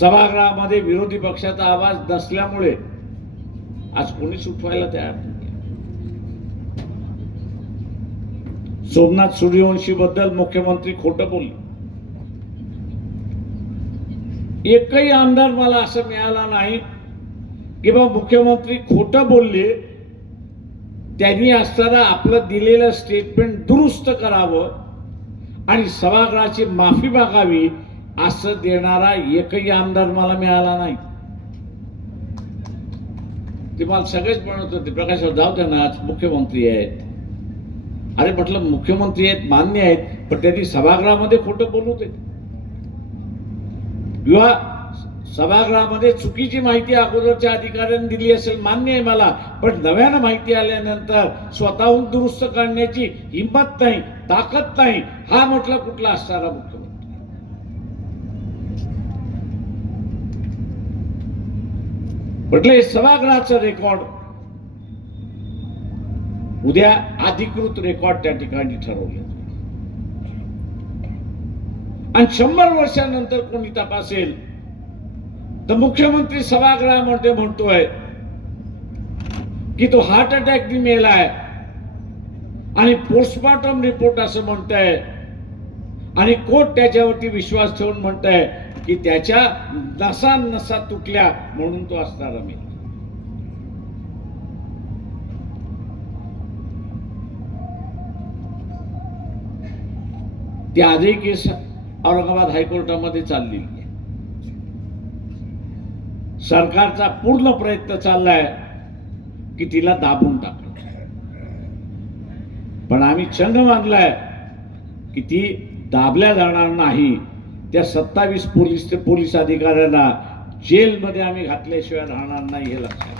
सभागृहामध्ये विरोधी पक्षाचा आवाज नसल्यामुळे आज कोणीच उठवायला तयार नाही. सोमनाथ सूर्यवंशी बद्दल मुख्यमंत्री खोटं बोलले. एकही आमदार मला असं मिळाला नाही की बाबा मुख्यमंत्री खोटं बोलले, त्यांनी असताना आपलं दिलेलं स्टेटमेंट दुरुस्त करावं आणि सभागृहाची माफी मागावी असं देणारा एकही आमदार मला मिळाला नाही. ते मला सगळेच म्हणत होते, प्रकाश जाऊ द्या ना, आज मुख्यमंत्री आहेत. अरे म्हटलं मुख्यमंत्री आहेत, मान्य आहेत, पण त्यांनी सभागृहामध्ये खोटं बोलू दे किंवा सभागृहामध्ये चुकीची माहिती अगोदरच्या अधिकाऱ्यांनी दिली असेल, मान्य आहे मला, पण नव्यानं माहिती आल्यानंतर स्वतःहून दुरुस्त करण्याची हिंमत नाही, ताकद नाही, हा म्हटलं कुठला असणारा मुख्यमंत्री. म्हटलं हे सभागृहाचं रेकॉर्ड उद्या अधिकृत रेकॉर्ड त्या ठिकाणी ठरवले आणि 100 वर्षानंतर कोणी तपासेल तर मुख्यमंत्री सभागृहामध्ये म्हणतोय की तो हार्ट अटॅकनी मेलाय आणि पोस्टमॉर्टम रिपोर्ट असं म्हणतंय आणि कोर्ट त्याच्यावरती विश्वास ठेवून म्हणतंय की त्याच्या नसा तुटल्या म्हणून तो असणारा मेला. ती आजही केस औरंगाबाद हायकोर्टामध्ये चाललेली आहे. सरकारचा पूर्ण प्रयत्न चाललाय की तिला दाबून टाकलं, पण आम्ही चंग मानलाय की ती दाबल्या जाणार नाही. त्या 27 पोलीस अधिकाऱ्यांना जेलमध्ये आम्ही घातल्याशिवाय राहणार नाही, हे लक्षात.